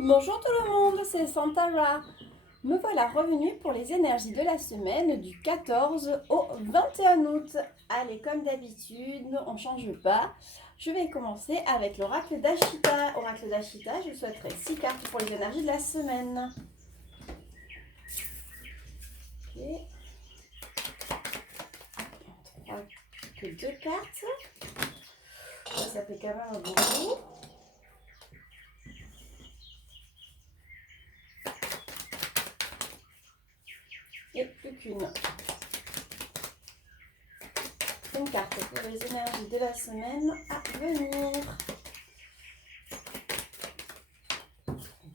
Bonjour tout le monde, c'est Santara. Me voilà revenue pour les énergies de la semaine du 14 au 21 août. Allez, comme d'habitude, on ne change pas. Je vais commencer avec l'oracle d'Ashita. Oracle d'Ashita, je souhaiterais 6 cartes pour les énergies de la semaine. Ok. 3, que 2 cartes. Ça fait quand même un bon coup. Et plus qu'une. Une carte pour les énergies de la semaine à venir.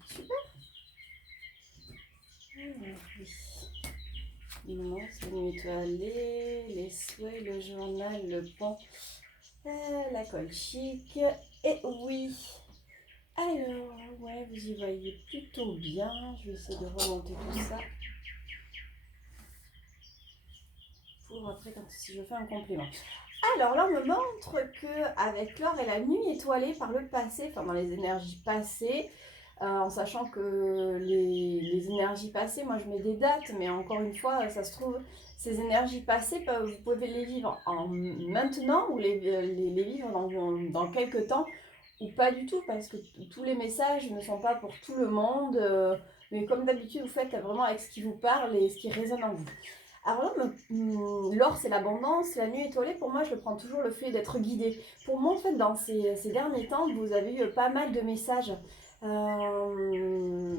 Super. Alors, oui. Non, c'est une étoilée, les souhaits, le journal, le pont, la colle chic. Et oui. Alors, ouais, vous y voyez plutôt bien. Je vais essayer de remonter tout ça pour après, si je fais un complément. Alors là, on me montre que avec l'or et la nuit étoilée par le passé, enfin dans les énergies passées, en sachant que les énergies passées, moi je mets des dates, mais encore une fois, ça se trouve, ces énergies passées, vous pouvez les vivre en maintenant ou les vivre dans quelques temps, ou pas du tout, parce que tous les messages ne sont pas pour tout le monde, mais comme d'habitude, vous faites vraiment avec ce qui vous parle et ce qui résonne en vous. Alors là, l'or, c'est l'abondance, la nuit étoilée, pour moi, je le prends toujours le fait d'être guidé. Pour moi, en fait, dans ces derniers temps, vous avez eu pas mal de messages. Euh,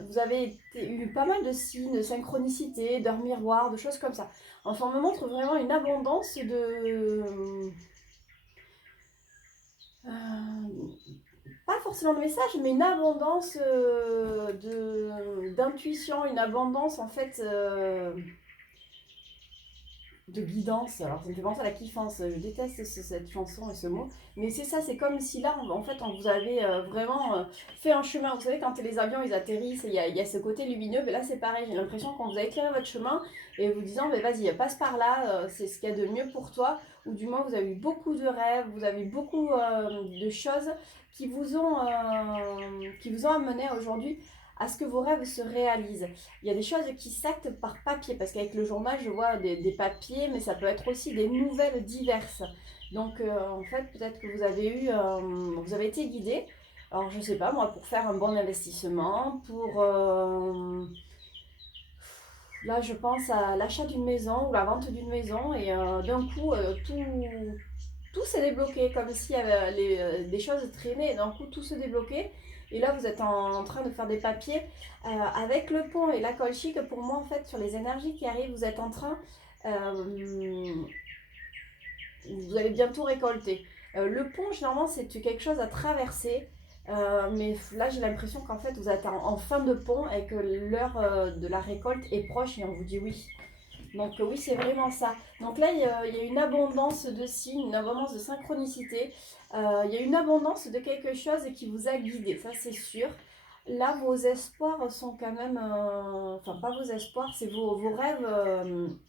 vous avez eu pas mal de signes, de synchronicité, d'heures miroirs, de choses comme ça. Enfin, on me montre vraiment une abondance pas forcément de messages, mais une abondance d'intuition, une abondance, en fait... de guidance. Alors ça me fait penser à la kiffance. Je déteste cette chanson et ce mot. Mais c'est ça, c'est comme si là, en fait, on vous avait vraiment fait un chemin. Vous savez, quand les avions, ils atterrissent, il y a ce côté lumineux. Mais là, c'est pareil. J'ai l'impression qu'on vous a éclairé votre chemin et vous disant, mais vas-y, passe par là. C'est ce qu'il y a de mieux pour toi. Ou du moins, vous avez eu beaucoup de rêves, vous avez eu beaucoup de choses qui vous ont amené aujourd'hui à ce que vos rêves se réalisent. Il y a des choses qui s'actent par papier, parce qu'avec le journal, je vois des papiers, mais ça peut être aussi des nouvelles diverses. Donc, en fait, peut-être que vous avez été guidé. Alors, je sais pas, moi, pour faire un bon investissement, là, je pense à l'achat d'une maison ou la vente d'une maison, et d'un coup, tout s'est débloqué, comme si des choses traînaient, et d'un coup, tout se débloquait. Et là, vous êtes en train de faire des papiers avec le pont et la colle chic. Pour moi, en fait, sur les énergies qui arrivent, vous êtes en train, euh, vous allez bientôt récolter. Le pont, généralement, c'est quelque chose à traverser. Mais là, j'ai l'impression qu'en fait, vous êtes en fin de pont et que l'heure de la récolte est proche et on vous dit oui. Donc oui, c'est vraiment ça. Donc là, il y a une abondance de signes, une abondance de synchronicité. Il y a une abondance de quelque chose qui vous a guidé, ça c'est sûr. Là, vos espoirs sont quand même... enfin, pas vos espoirs, c'est vos rêves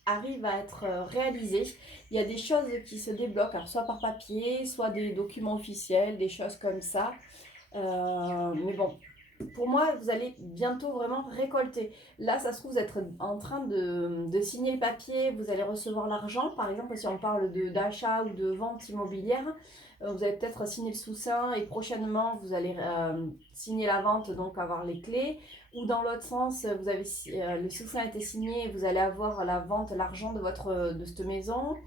arrivent à être réalisés. Il y a des choses qui se débloquent, alors soit par papier, soit des documents officiels, des choses comme ça. Mais bon, pour moi, vous allez bientôt vraiment récolter. Là, ça se trouve, vous êtes en train de signer le papier, vous allez recevoir l'argent. Par exemple, si on parle d'achat ou de vente immobilière, vous allez peut-être signer le sous-seing et prochainement, vous allez signer la vente, donc avoir les clés. Ou dans l'autre sens, le sous-seing a été signé, vous allez avoir la vente, l'argent de cette maison.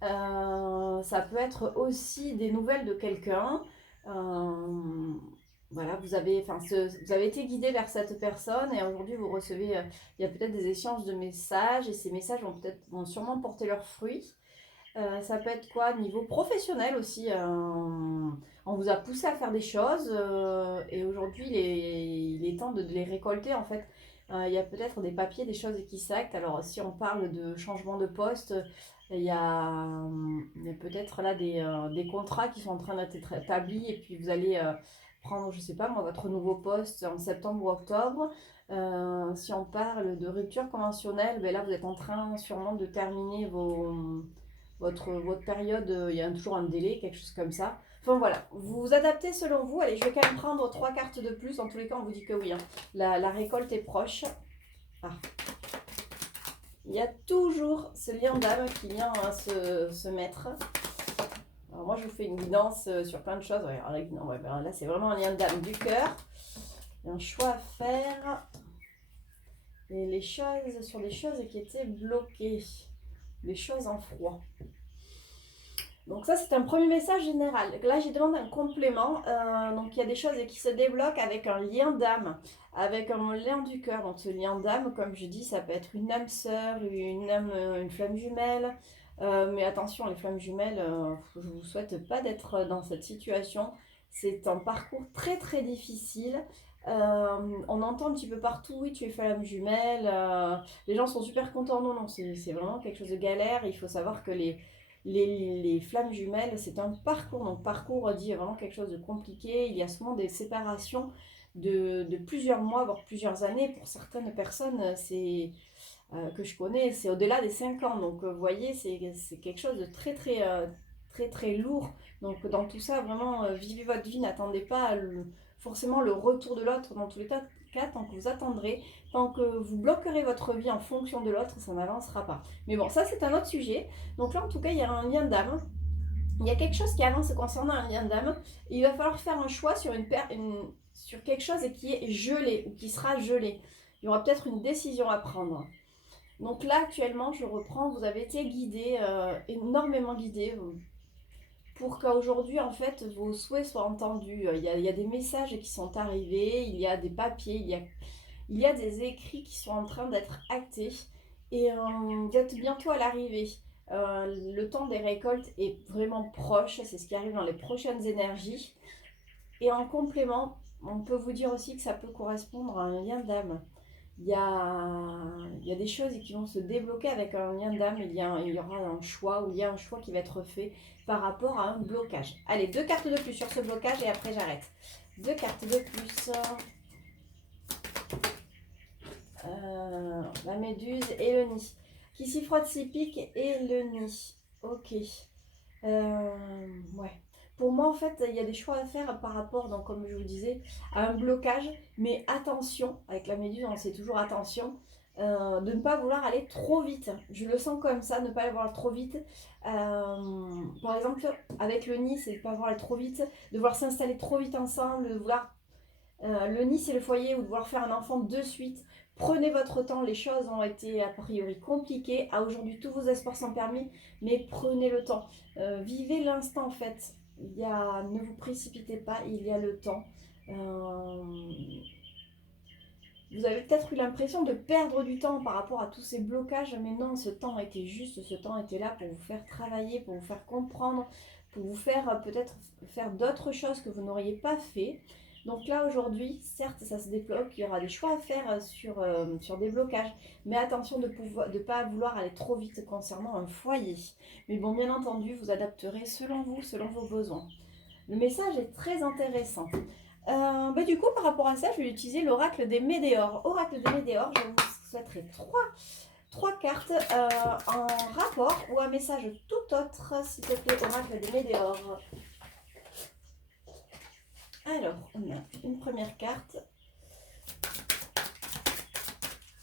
Ça peut être aussi des nouvelles de quelqu'un. Euh, voilà, vous avez été guidé vers cette personne et aujourd'hui vous recevez, il y a peut-être des échanges de messages et ces messages vont sûrement porter leurs fruits. Ça peut être quoi? Niveau professionnel aussi. On vous a poussé à faire des choses et aujourd'hui il est temps de les récolter en fait. Il y a peut-être des papiers, des choses qui s'actent. Alors si on parle de changement de poste, il y a peut-être là des contrats qui sont en train d'être établis et puis vous allez prendre, je sais pas moi, votre nouveau poste en septembre ou octobre. Si on parle de rupture conventionnelle, ben là vous êtes en train sûrement de terminer votre période, il y a toujours un délai, quelque chose comme ça. Enfin voilà, vous vous adaptez selon vous. Allez, je vais quand même prendre 3 cartes de plus. Dans tous les cas, on vous dit que oui, hein. La récolte est proche. Ah. Il y a toujours ce lien d'âme qui vient se mettre. Alors moi, je vous fais une guidance sur plein de choses. Ouais, alors, non, ouais, ben là, c'est vraiment un lien d'âme du cœur. Il y a un choix à faire. Et les choses, sur des choses qui étaient bloquées. Des choses en froid. Donc ça, c'est un premier message général. Là, j'ai demandé un complément. Donc il y a des choses qui se débloquent avec un lien d'âme, avec un lien du cœur. Donc ce lien d'âme, comme je dis, ça peut être une âme sœur, une flamme jumelle. Mais attention, les flammes jumelles, je ne vous souhaite pas d'être dans cette situation. C'est un parcours très très difficile. On entend un petit peu partout, oui, tu es flamme jumelle. Les gens sont super contents. Non, non, c'est vraiment quelque chose de galère. Il faut savoir que les flammes jumelles, c'est un parcours. Donc, parcours dit vraiment quelque chose de compliqué. Il y a souvent des séparations de plusieurs mois, voire plusieurs années. Pour certaines personnes, que je connais, c'est au-delà des 5 ans. Donc, vous voyez, c'est quelque chose de très, très, très, très lourd. Donc, dans tout ça, vraiment, vivez votre vie. N'attendez pas forcément le retour de l'autre. Dans tous les cas, tant que vous attendrez, tant que vous bloquerez votre vie en fonction de l'autre, ça n'avancera pas. Mais bon, ça, c'est un autre sujet. Donc là, en tout cas, il y a un lien d'âme. Il y a quelque chose qui avance concernant un lien d'âme. Il va falloir faire un choix sur, sur quelque chose qui est gelé ou qui sera gelé. Il y aura peut-être une décision à prendre. Donc là, actuellement, je reprends, vous avez été guidé, énormément guidé, pour qu'aujourd'hui, en fait, vos souhaits soient entendus. Il y a des messages qui sont arrivés, il y a des papiers, il y a des écrits qui sont en train d'être actés. Et vous êtes bientôt à l'arrivée. Le temps des récoltes est vraiment proche, c'est ce qui arrive dans les prochaines énergies. Et en complément, on peut vous dire aussi que ça peut correspondre à un lien d'âme. Il y a des choses qui vont se débloquer avec un lien d'âme. Il y aura un choix, ou il y a un choix qui va être fait par rapport à un blocage. Allez, 2 cartes de plus sur ce blocage et après j'arrête. 2 cartes de plus. La méduse et le nid. Qui s'y frotte, s'y pique et le nid. Ok. Ouais. Pour moi, en fait, il y a des choix à faire par rapport, donc, comme je vous disais, à un blocage. Mais attention, avec la méduse, on sait toujours attention, de ne pas vouloir aller trop vite. Je le sens comme ça, ne pas aller voir trop vite. Par exemple, avec le nid, c'est de ne pas vouloir aller trop vite, de vouloir s'installer trop vite ensemble, de vouloir... le nid, c'est le foyer, ou de vouloir faire un enfant de suite. Prenez votre temps, les choses ont été a priori compliquées. À aujourd'hui, tous vos espoirs sont permis, mais prenez le temps. Vivez l'instant en fait. Ne vous précipitez pas, il y a le temps. Vous avez peut-être eu l'impression de perdre du temps par rapport à tous ces blocages, mais non, ce temps était juste, ce temps était là pour vous faire travailler, pour vous faire comprendre, pour vous faire peut-être faire d'autres choses que vous n'auriez pas fait. Donc là aujourd'hui, certes ça se débloque, il y aura des choix à faire sur des blocages, mais attention de ne pas vouloir aller trop vite concernant un foyer. Mais bon, bien entendu, vous adapterez selon vous, selon vos besoins. Le message est très intéressant. Du coup, par rapport à ça, je vais utiliser l'oracle des Médéors. Oracle des Médéors, je vous souhaiterai trois cartes en rapport ou un message tout autre, s'il te plaît, oracle des Médéors. Alors, on a une première carte.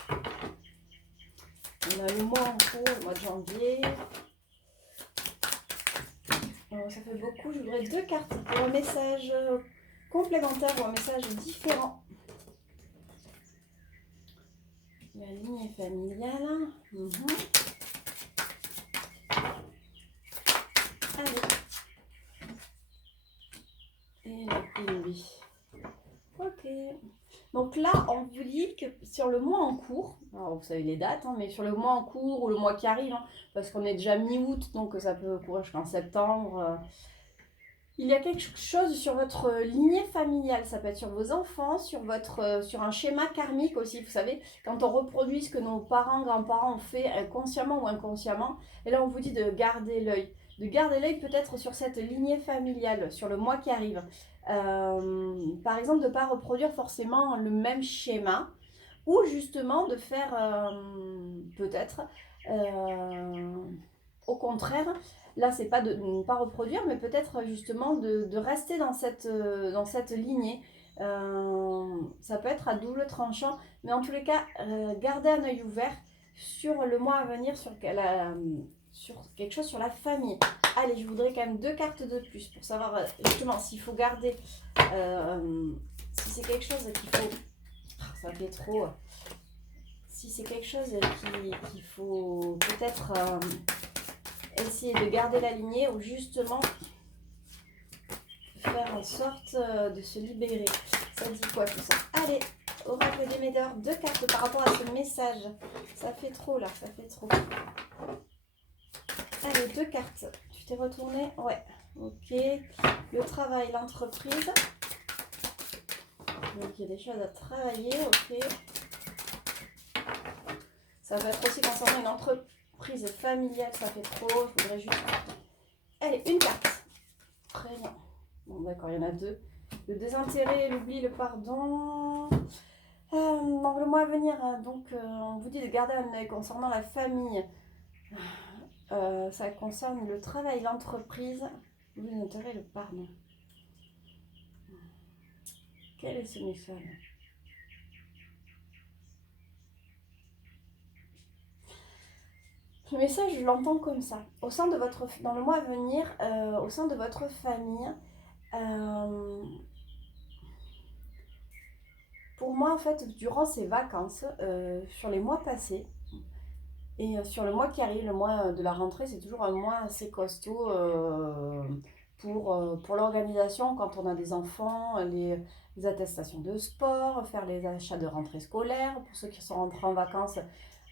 On a le mois en cours, le mois de janvier. Ça fait beaucoup, je voudrais 2 cartes pour un message complémentaire ou un message différent. La ligne familiale. Allez. Et la PNB. Ok. Donc là, on vous dit que sur le mois en cours, alors vous savez les dates, mais sur le mois en cours ou le mois qui arrive, parce qu'on est déjà mi-août, donc ça peut courir jusqu'en septembre. Il y a quelque chose sur votre lignée familiale, ça peut être sur vos enfants, sur un schéma karmique aussi, vous savez, quand on reproduit ce que nos parents, grands-parents ont fait consciemment ou inconsciemment, et là on vous dit de garder l'œil. De garder l'œil peut-être sur cette lignée familiale, sur le mois qui arrive. Par exemple, de ne pas reproduire forcément le même schéma, ou justement de faire peut-être, au contraire, Là, c'est pas de ne pas reproduire, mais peut-être justement de rester dans cette lignée. Ça peut être à double tranchant, mais en tous les cas, gardez un œil ouvert sur le mois à venir, sur quelque chose sur la famille. Allez, je voudrais quand même 2 cartes de plus pour savoir justement s'il faut garder, si c'est quelque chose qu'il faut... Ça fait trop... Si c'est quelque chose qu'il faut peut-être essayer de garder la lignée ou justement faire en sorte de se libérer. Ça dit quoi tout ça? Allez, oracle d'émetteur, 2 cartes par rapport à ce message. Ça fait trop là, ça fait trop. Allez, 2 cartes. Tu t'es retourné? Ouais, ok. Le travail, l'entreprise. Donc il y a des choses à travailler, ok. Ça va être aussi concernant une entreprise familiale, ça fait trop. Je voudrais juste... Allez, une carte. Très bien. Bon, d'accord, il y en a 2. Le désintérêt, l'oubli, le pardon. Donc, le mois à venir, donc, on vous dit de garder un œil concernant la famille. Ça concerne le travail, l'entreprise. Le désintérêt, le pardon. Quel est ce message? Le message, je l'entends comme ça. Dans le mois à venir, au sein de votre famille, pour moi, en fait, durant ces vacances, sur les mois passés, et sur le mois qui arrive, le mois de la rentrée, c'est toujours un mois assez costaud pour l'organisation quand on a des enfants, les attestations de sport, faire les achats de rentrée scolaire. Pour ceux qui sont rentrés en vacances,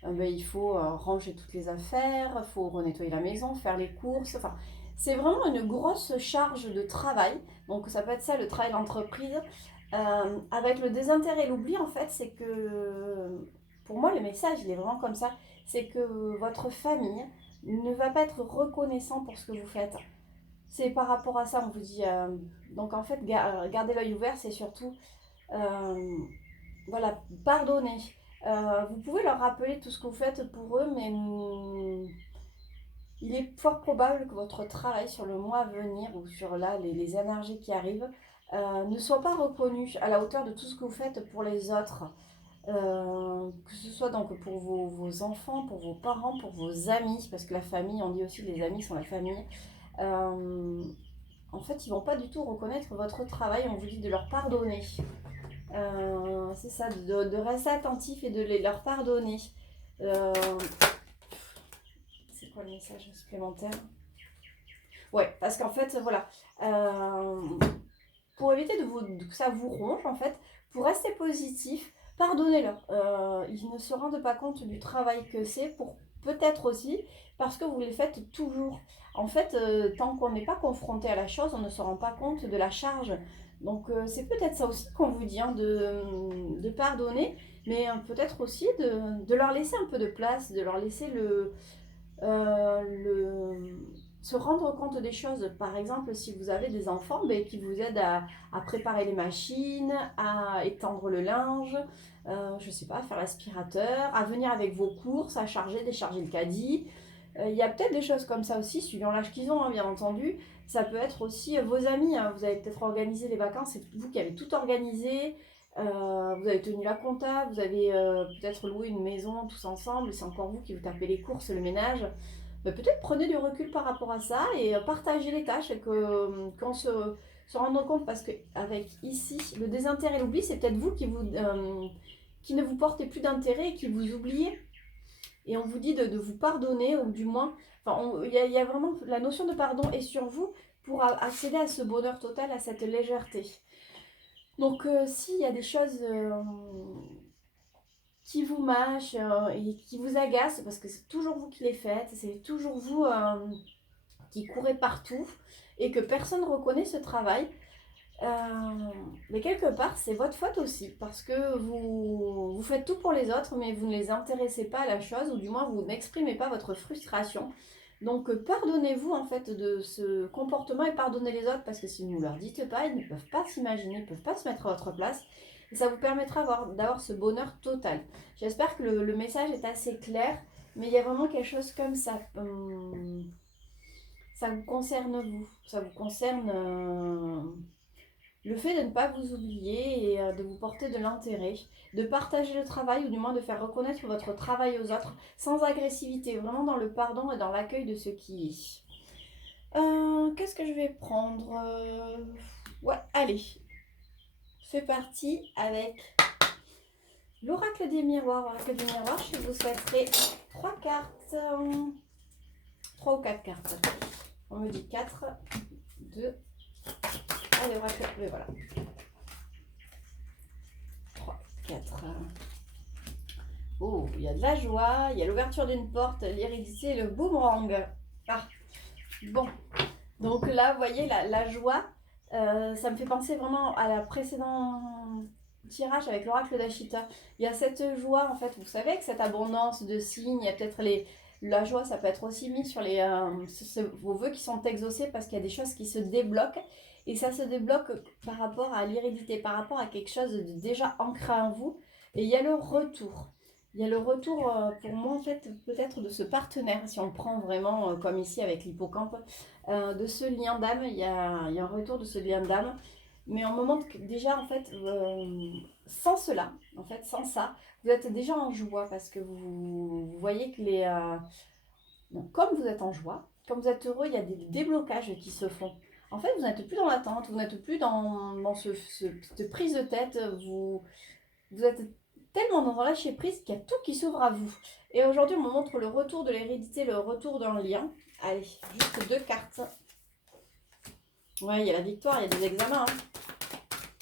ben, il faut ranger toutes les affaires, il faut renettoyer la maison, faire les courses. Enfin, c'est vraiment une grosse charge de travail. Donc ça peut être ça, le travail d'entreprise. Avec le désintérêt et l'oubli, en fait, c'est que pour moi, le message, il est vraiment comme ça. C'est que votre famille ne va pas être reconnaissant pour ce que vous faites. C'est par rapport à ça, on vous dit. Donc en fait, gardez l'œil ouvert, c'est surtout, euh, voilà, pardonner. Vous pouvez leur rappeler tout ce que vous faites pour eux, mais il est fort probable que votre travail sur le mois à venir ou sur là, les énergies qui arrivent ne soit pas reconnu à la hauteur de tout ce que vous faites pour les autres. Que ce soit donc pour vos enfants, pour vos parents, pour vos amis, parce que la famille, on dit aussi que les amis sont la famille. Euh, En fait, ils vont pas du tout reconnaître votre travail, on vous dit de leur pardonner. C'est ça, de rester attentif et de leur pardonner. Euh, c'est quoi le message supplémentaire? Ouais, parce qu'en fait, voilà, pour éviter que ça vous ronge, en fait, pour rester positif, pardonnez-leur. Ils ne se rendent pas compte du travail que c'est, pour peut-être aussi parce que vous les faites toujours. En fait, tant qu'on n'est pas confronté à la chose, on ne se rend pas compte de la charge. Donc c'est peut-être ça aussi qu'on vous dit, hein, de pardonner, mais peut-être aussi de leur laisser un peu de place, de leur laisser se rendre compte des choses. Par exemple, si vous avez des enfants qui vous aident à préparer les machines, à étendre le linge, je sais pas, à faire l'aspirateur, à venir avec vos courses, à charger, décharger le caddie. Il y a peut-être des choses comme ça aussi, suivant l'âge qu'ils ont, hein, bien entendu. Ça peut être aussi vos amis, hein. Vous avez peut-être organisé les vacances, c'est vous qui avez tout organisé. Vous avez tenu la compta, vous avez peut-être loué une maison tous ensemble, c'est encore vous qui vous tapez les courses, le ménage. Peut-être prenez du recul par rapport à ça et partagez les tâches et qu'on se rende compte, parce que avec ici, le désintérêt et l'oubli, c'est peut-être vous qui ne vous portez plus d'intérêt et qui vous oubliez. Et on vous dit de vous pardonner, ou du moins, enfin, y a vraiment la notion de pardon est sur vous pour accéder à ce bonheur total, à cette légèreté. Donc s'il y a des choses qui vous mâchent et qui vous agacent, parce que c'est toujours vous qui les faites, c'est toujours vous qui courez partout et que personne ne reconnaît ce travail, mais quelque part c'est votre faute aussi, parce que vous faites tout pour les autres, mais vous ne les intéressez pas à la chose, ou du moins vous n'exprimez pas votre frustration. Donc pardonnez-vous en fait de ce comportement et pardonnez les autres, parce que si vous ne leur dites pas, ils ne peuvent pas s'imaginer, ils ne peuvent pas se mettre à votre place. Et ça vous permettra d'avoir ce bonheur total. J'espère que le message est assez clair, mais il y a vraiment quelque chose comme ça. ça vous concerne vous, ça vous concerne le fait de ne pas vous oublier et de vous porter de l'intérêt, de partager le travail ou du moins de faire reconnaître votre travail aux autres sans agressivité, vraiment dans le pardon et dans l'accueil de ce qui est. Qu'est-ce que je vais prendre Ouais, allez, c'est parti avec l'oracle des miroirs. L'oracle des miroirs, je vous souhaiterais 3 cartes, 3 ou 4 cartes. On me dit 4, 2, allez, oracle, oui, voilà. 3, 4. Oh, il y a de la joie, il y a l'ouverture d'une porte, l'hérédité et le boomerang. Ah, bon. Donc là, vous voyez, la joie, ça me fait penser vraiment à la précédente tirage avec l'oracle d'Ashita. Il y a cette joie, en fait, vous savez que cette abondance de signes, il y a peut-être la joie, ça peut être aussi mis sur vos vœux qui sont exaucés parce qu'il y a des choses qui se débloquent. Et ça se débloque par rapport à l'hérédité, par rapport à quelque chose de déjà ancré en vous. Et il y a le retour. Il y a le retour, pour moi, en fait, peut-être de ce partenaire, si on prend vraiment, comme ici avec l'hippocampe, de ce lien d'âme. Il y a un retour de ce lien d'âme. Mais en moment déjà, en fait, sans cela, en fait, sans ça, vous êtes déjà en joie parce que vous voyez que donc, comme vous êtes en joie, comme vous êtes heureux, il y a des déblocages qui se font. En fait, vous n'êtes plus dans l'attente, vous n'êtes plus dans cette prise de tête, vous êtes tellement dans un lâcher prise qu'il y a tout qui s'ouvre à vous. Et aujourd'hui, on me montre le retour de l'hérédité, le retour d'un lien. Allez, juste 2 cartes. Ouais, il y a la victoire, il y a des examens. Hein.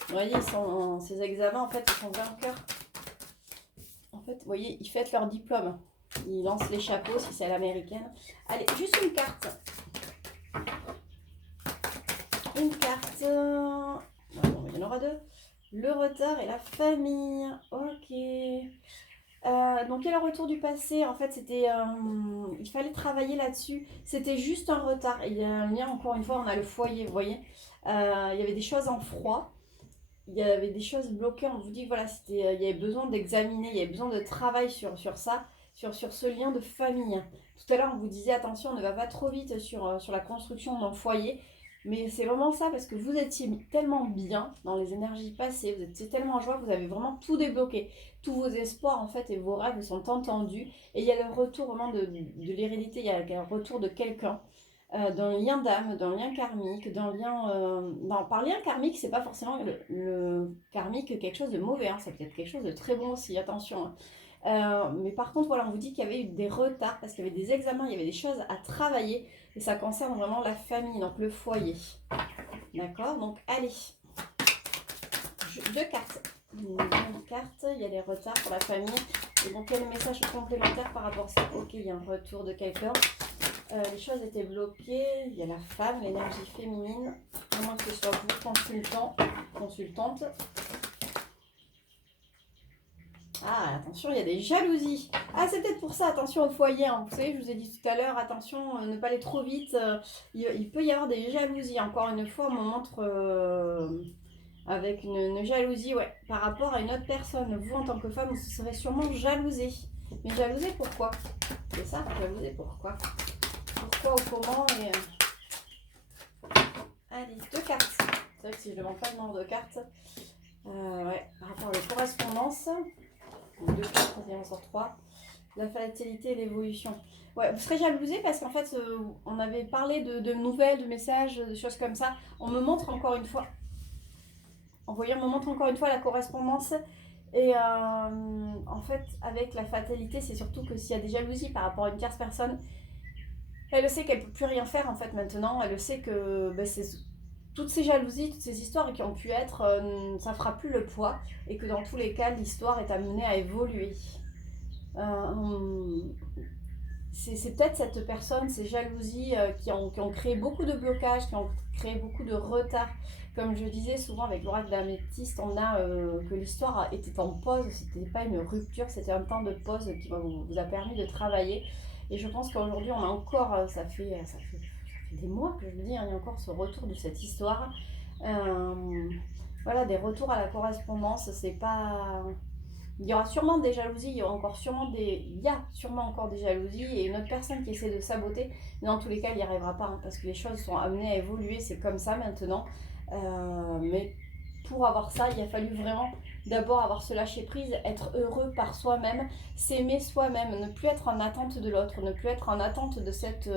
Vous voyez, ces examens, en fait, ils sont vainqueurs. En fait, vous voyez, ils fêtent leur diplôme. Ils lancent les chapeaux si c'est à l'américaine. Allez, juste une carte. Une carte. Non, il y en aura 2. Le retard et la famille. Ok. Donc, il y a le retour du passé. En fait, c'était, il fallait travailler là-dessus. C'était juste un retard. Il y a un lien, encore une fois, on a le foyer, vous voyez. Il y avait des choses en froid. Il y avait des choses bloquées. On vous dit, voilà, il y avait besoin d'examiner, il y avait besoin de travail sur ça, sur ce lien de famille. Tout à l'heure, on vous disait, attention, ne va pas trop vite sur la construction d'un foyer. Mais c'est vraiment ça, parce que vous étiez tellement bien dans les énergies passées, vous étiez tellement en joie, vous avez vraiment tout débloqué. Tous vos espoirs, en fait, et vos rêves sont entendus. Et il y a le retour vraiment de l'hérédité, il y a un retour de quelqu'un. D'un lien d'âme, d'un lien karmique, d'un lien... par lien karmique, c'est pas forcément le karmique quelque chose de mauvais, hein, ça peut être quelque chose de très bon aussi, attention. Hein. Mais par contre, voilà, on vous dit qu'il y avait eu des retards, parce qu'il y avait des examens, il y avait des choses à travailler, et ça concerne vraiment la famille, donc le foyer. D'accord. Donc, allez. 2 cartes. Une carte, il y a des retards pour la famille. Et donc, quel message complémentaire par rapport à ça? Ok, il y a un retour de quelqu'un. Les choses étaient bloquées. Il y a la femme, l'énergie féminine. À moins que ce soit vous, consultante. Ah, attention, il y a des jalousies. Ah, c'est peut-être pour ça, attention au foyer. Hein. Vous savez, je vous ai dit tout à l'heure, attention, ne pas aller trop vite. Il peut y avoir des jalousies. Encore une fois, on me montre avec une jalousie, ouais, par rapport à une autre personne. Vous, en tant que femme, vous serez sûrement jalousée. Mais jalousée pourquoi? C'est ça, jalousée pourquoi? Pourquoi ou comment et... Allez, 2 cartes. C'est vrai que si je ne demande pas le nombre de cartes, ouais, par rapport à la correspondance, 2 cartes, et on sort 3. La fatalité et l'évolution. Ouais, vous serez jalousé parce qu'en fait, on avait parlé de nouvelles, de messages, de choses comme ça. On me montre encore une fois, on me montre encore une fois la correspondance. Et en fait, avec la fatalité, c'est surtout que s'il y a des jalousies par rapport à une tierce personne, elle sait qu'elle ne peut plus rien faire en fait maintenant. Elle sait que c'est toutes ces jalousies, toutes ces histoires qui ont pu être, ça fera plus le poids. Et que dans tous les cas, l'histoire est amenée à évoluer. C'est peut-être cette personne, ces jalousies qui ont créé beaucoup de blocages, qui ont créé beaucoup de retard. Comme je disais souvent avec l'oracle d'améthyste, on a que l'histoire était en pause, c'était pas une rupture, c'était un temps de pause qui vous a permis de travailler. Et je pense qu'aujourd'hui, on a encore, ça fait des mois que je le dis, hein, il y a encore ce retour de cette histoire. Voilà, des retours à la correspondance, c'est pas Il y aura sûrement des jalousies, il y a sûrement encore des jalousies et une autre personne qui essaie de saboter. Mais dans tous les cas, il n'y arrivera pas, hein, parce que les choses sont amenées à évoluer, c'est comme ça maintenant. Mais pour avoir ça, il a fallu vraiment d'abord avoir ce lâcher prise, être heureux par soi-même, s'aimer soi-même, ne plus être en attente de l'autre, ne plus être en attente de cette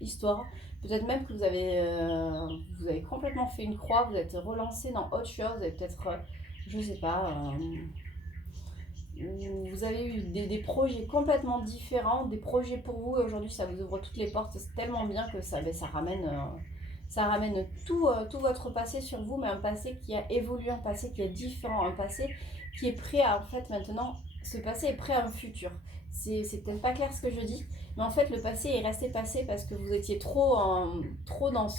histoire. Peut-être même que vous avez complètement fait une croix, vous êtes relancé dans autre chose, vous avez peut-être, je sais pas, vous avez eu des projets complètement différents, des projets pour vous, et aujourd'hui ça vous ouvre toutes les portes, c'est tellement bien que ça ramène tout votre passé sur vous, mais un passé qui a évolué, un passé qui est différent, un passé qui est prêt à, en fait, maintenant, ce passé est prêt à un futur. C'est peut-être pas clair ce que je dis, mais en fait, le passé est resté passé parce que vous étiez trop dans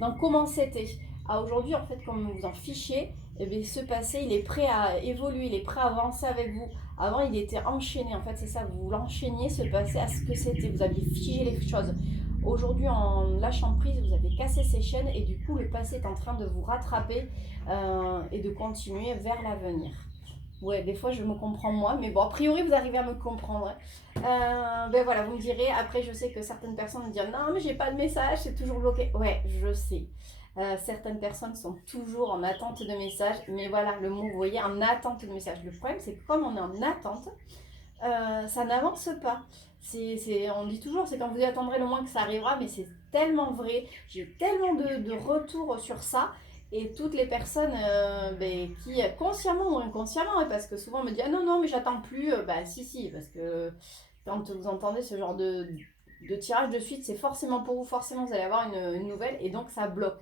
dans comment c'était. À aujourd'hui, en fait, comme vous en fichez, eh bien, ce passé, il est prêt à évoluer, il est prêt à avancer avec vous. Avant, il était enchaîné, en fait, c'est ça, vous l'enchaîniez, ce passé, à ce que c'était. Vous aviez figé les choses. Aujourd'hui, en lâchant prise, vous avez cassé ces chaînes et du coup, le passé est en train de vous rattraper et de continuer vers l'avenir. Ouais, des fois, je me comprends moi, mais bon, a priori, vous arrivez à me comprendre. Ben voilà, vous me direz. Après, je sais que certaines personnes me disent non, mais j'ai pas de message, c'est toujours bloqué. Ouais, je sais. Certaines personnes sont toujours en attente de messages, mais voilà, le mot, vous voyez, en attente de messages. Le problème, c'est que comme on est en attente, ça n'avance pas. On dit toujours, c'est quand vous y attendrez le moins que ça arrivera, mais c'est tellement vrai. J'ai tellement de retours sur ça. Et toutes les personnes ben, qui, consciemment ou inconsciemment, parce que souvent on me dit ah non, non, mais j'attends plus. Bah si, si, parce que quand vous entendez ce genre de tirage de suite, c'est forcément pour vous, forcément vous allez avoir une nouvelle et donc ça bloque.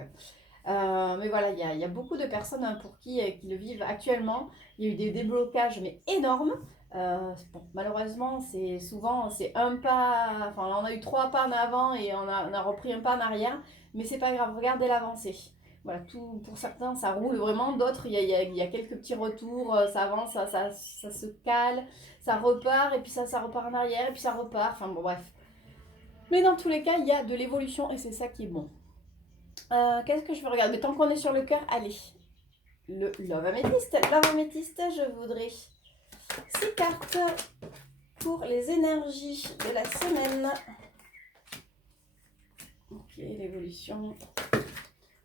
Mais voilà, il y a beaucoup de personnes hein, pour qui le vivent actuellement. Il y a eu des déblocages, mais énormes. Bon, malheureusement, c'est un pas. Enfin, on a eu trois pas en avant et on a repris un pas en arrière. Mais c'est pas grave, regardez l'avancée. Voilà, tout, pour certains, ça roule vraiment. D'autres, il y a quelques petits retours. Ça avance, ça se cale, ça repart, et puis ça repart en arrière, et puis ça repart. Enfin, bon, bref. Mais dans tous les cas, il y a de l'évolution et c'est ça qui est bon. Qu'est-ce que je veux regarder? Mais tant qu'on est sur le cœur, allez. Le Love Amethyst. Love Amethyst, je voudrais 6 cartes pour les énergies de la semaine. Ok, l'évolution.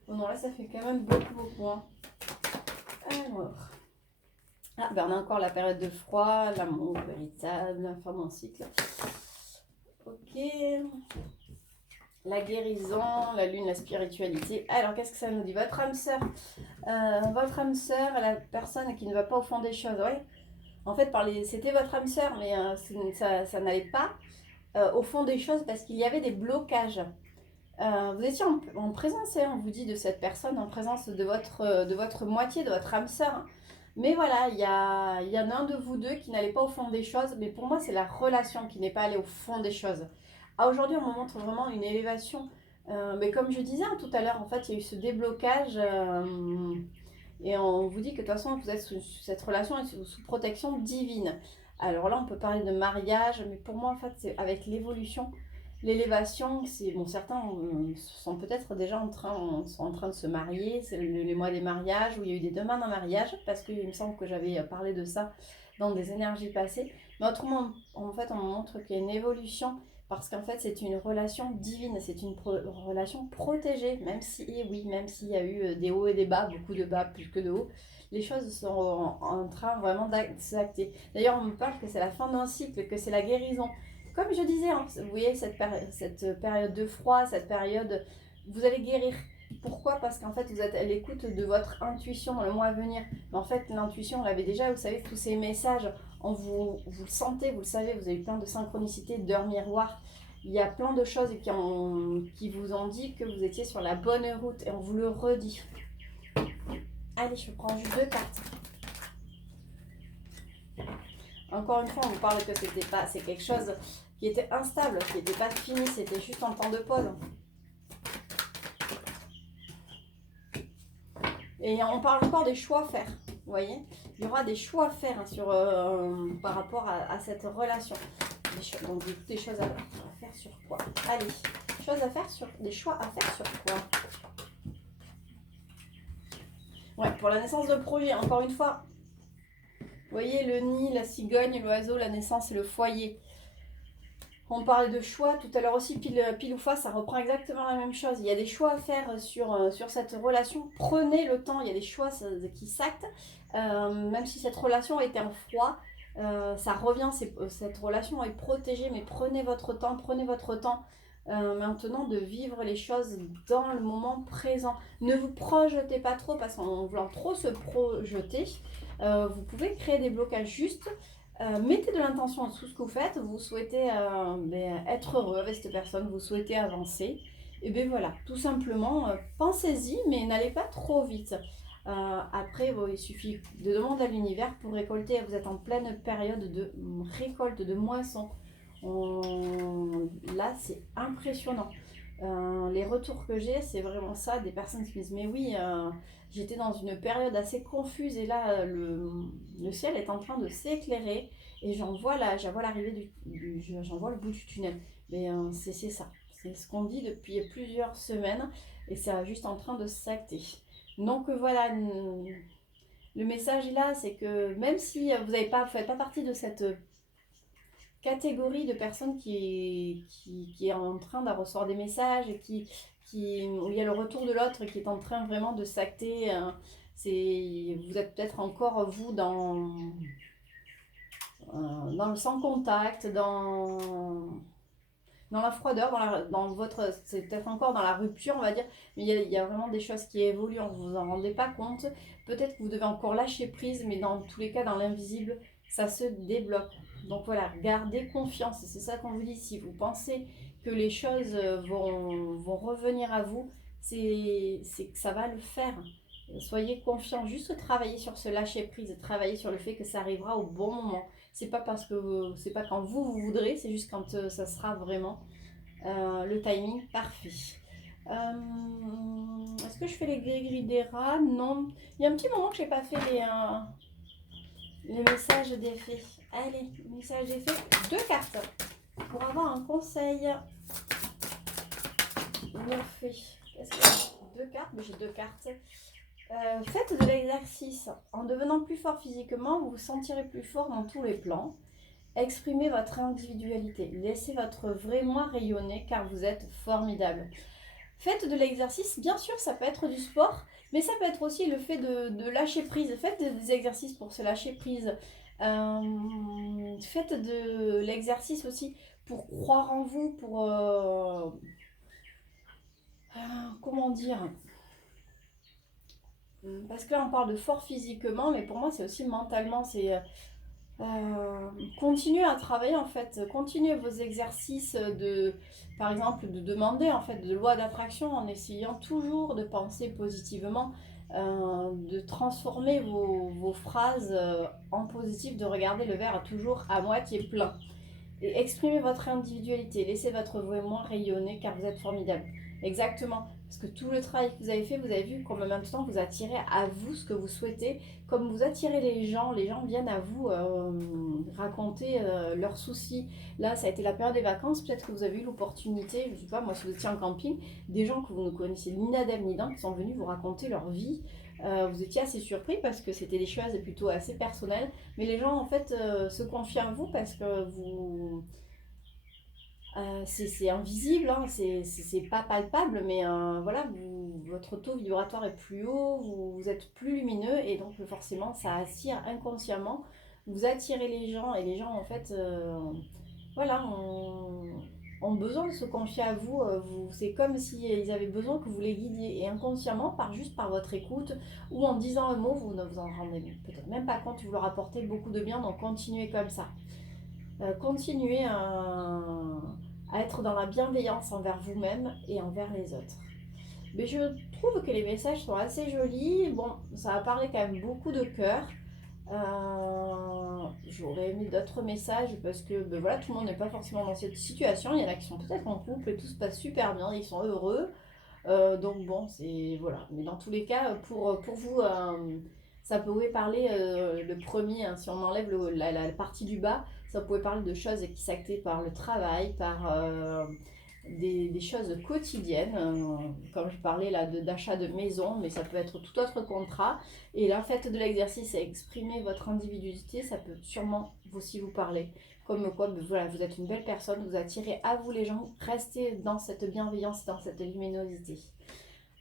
Oh non, là, ça fait quand même beaucoup. Hein. Alors. Ah, ben on a encore la période de froid, l'amour véritable, la femme en cycle. Ok. La guérison, la lune, la spiritualité. Alors, qu'est-ce que ça nous dit? Votre âme sœur, la personne qui ne va pas au fond des choses, ouais. En fait, c'était votre âme sœur, mais ça n'allait pas au fond des choses parce qu'il y avait des blocages. Vous étiez en présence, hein, on vous dit, de cette personne, en présence de votre moitié, de votre âme sœur. Hein. Mais voilà, il y en a un de vous deux qui n'allait pas au fond des choses, mais pour moi, c'est la relation qui n'est pas allée au fond des choses. Aujourd'hui, on me montre vraiment une élévation. Mais comme je disais hein, tout à l'heure, en fait, il y a eu ce déblocage et on vous dit que de toute façon, vous êtes cette relation est sous protection divine. Alors là, on peut parler de mariage, mais pour moi, en fait, c'est avec l'évolution. L'élévation, c'est bon, certains sont peut-être déjà sont en train de se marier, c'est les mois des mariages où il y a eu des demandes en mariage, parce qu'il me semble que j'avais parlé de ça dans des énergies passées. Mais autrement, en fait, on montre qu'il y a une évolution parce qu'en fait, c'est une relation divine, c'est une relation protégée, même si, et oui, même s'il y a eu des hauts et des bas, beaucoup de bas plus que de hauts, les choses sont en train vraiment de s'acter. D'ailleurs, on me parle que c'est la fin d'un cycle, que c'est la guérison. Comme je disais, hein, vous voyez, cette période de froid, cette période, vous allez guérir. Pourquoi? Parce qu'en fait, vous êtes à l'écoute de votre intuition dans le mois à venir. Mais en fait, l'intuition, on l'avait déjà, vous savez, tous ces messages, vous le sentez, vous le savez, vous avez plein de synchronicités, d'heures miroirs. Il y a plein de choses qui vous ont dit que vous étiez sur la bonne route et on vous le redit. Allez, je prends juste 2 cartes. Encore une fois, on vous parle que c'est quelque chose qui était instable, qui n'était pas fini, c'était juste en temps de pause. Et on parle encore des choix à faire, vous voyez. Il y aura des choix à faire hein, par rapport à cette relation. Donc des choses à faire sur quoi? Allez, des choix à faire sur quoi? Ouais, pour la naissance de projet, encore une fois, voyez le nid, la cigogne, l'oiseau, la naissance et le foyer. On parlait de choix tout à l'heure aussi, pile ou face, ça reprend exactement la même chose. Il y a des choix à faire sur cette relation. Prenez le temps, il y a des choix qui s'actent. Même si cette relation était en froid, ça revient, cette relation est protégée, mais prenez votre temps maintenant de vivre les choses dans le moment présent. Ne vous projetez pas trop parce qu'en voulant trop se projeter, vous pouvez créer des blocages justes. Mettez de l'intention dans tout ce que vous faites, vous souhaitez être heureux avec cette personne, vous souhaitez avancer, et bien voilà, tout simplement, pensez-y, mais n'allez pas trop vite. Après, il suffit de demander à l'univers pour récolter, vous êtes en pleine période de récolte, de moisson. Là, c'est impressionnant. Les retours que j'ai, c'est vraiment ça, des personnes qui me disent, mais oui, j'étais dans une période assez confuse et là, le ciel est en train de s'éclairer et j'en vois l'arrivée j'en vois le bout du tunnel. Mais c'est ça, c'est ce qu'on dit depuis plusieurs semaines et c'est juste en train de s'acter. Donc voilà, le message là, c'est que même si vous ne faites pas partie de cette catégorie de personnes qui est en train de recevoir des messages, où il y a le retour de l'autre qui est en train vraiment de s'acter. Vous êtes peut-être encore, vous, dans le sans contact, dans la froideur, c'est peut-être encore dans la rupture, on va dire, mais il y a vraiment des choses qui évoluent, vous vous en rendez pas compte. Peut-être que vous devez encore lâcher prise, mais dans tous les cas, dans l'invisible, ça se débloque. Donc voilà, gardez confiance, c'est ça qu'on vous dit. Si vous pensez que les choses vont revenir à vous, c'est que ça va le faire. Soyez confiants, juste travaillez sur ce lâcher prise, travaillez sur le fait que ça arrivera au bon moment. C'est pas quand vous voudrez, c'est juste quand ça sera vraiment le timing parfait. Est-ce que je fais les gris-gris des rats? Non. Il y a un petit moment que j'ai pas fait les messages d'effet. Allez, message d'effet, 2 cartes. Pour avoir un conseil. Qu'est-ce que j'ai? 2 cartes, mais j'ai 2 cartes. Faites de l'exercice. En devenant plus fort physiquement, vous vous sentirez plus fort dans tous les plans. Exprimez votre individualité. Laissez votre vrai moi rayonner car vous êtes formidable. Faites de l'exercice. Bien sûr, ça peut être du sport, mais ça peut être aussi le fait de lâcher prise. Faites des exercices pour se lâcher prise. Faites de l'exercice aussi pour croire en vous, pour... comment dire? Parce que là, on parle de fort physiquement, mais pour moi, c'est aussi mentalement. Continuez à travailler en fait, continuez vos exercices par exemple, de demander en fait de loi d'attraction en essayant toujours de penser positivement, de transformer vos phrases en positif, de regarder le verre toujours à moitié plein. Et exprimez votre individualité, laissez votre vrai moi rayonner car vous êtes formidable. Exactement, parce que tout le travail que vous avez fait, vous avez vu qu'en même temps vous attirez à vous ce que vous souhaitez, comme vous attirez les gens viennent à vous raconter leurs soucis. Là, ça a été la période des vacances, peut-être que vous avez eu l'opportunité, je ne sais pas, moi si vous étiez en camping, des gens que vous ne connaissez ni d'Adam ni d'un qui sont venus vous raconter leur vie. Vous étiez assez surpris parce que c'était des choses plutôt assez personnelles, mais les gens en fait se confient à vous parce que c'est invisible, hein, c'est pas palpable, mais voilà, votre taux vibratoire est plus haut, vous êtes plus lumineux et donc forcément ça attire inconsciemment, vous attirez les gens et les gens en fait, voilà, ont besoin de se confier à vous, c'est comme s'ils avaient besoin que vous les guidiez et inconsciemment, juste par votre écoute ou en disant un mot, vous ne vous en rendez peut-être même pas compte, vous leur apportez beaucoup de bien, donc continuez comme ça. Continuez à être dans la bienveillance envers vous-même et envers les autres. Mais je trouve que les messages sont assez jolis. Bon, ça a parlé quand même beaucoup de cœur. J'aurais aimé d'autres messages parce que ben voilà, tout le monde n'est pas forcément dans cette situation. Il y en a qui sont peut-être en couple et tout se passe super bien, ils sont heureux. Donc bon, c'est voilà. Mais dans tous les cas, pour vous, ça pouvait parler le premier, hein, si on enlève la partie du bas, ça pouvait parler de choses qui s'actaient par le travail, par des choses quotidiennes, comme je parlais là d'achat de maison, mais ça peut être tout autre contrat. Et là, faites de l'exercice et exprimez votre individualité, ça peut sûrement aussi vous parler. Comme quoi, ben voilà, vous êtes une belle personne, vous attirez à vous les gens, restez dans cette bienveillance, dans cette luminosité.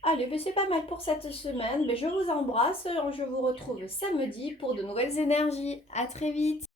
Allez, ben c'est pas mal pour cette semaine, mais je vous embrasse, je vous retrouve samedi pour de nouvelles énergies. À très vite!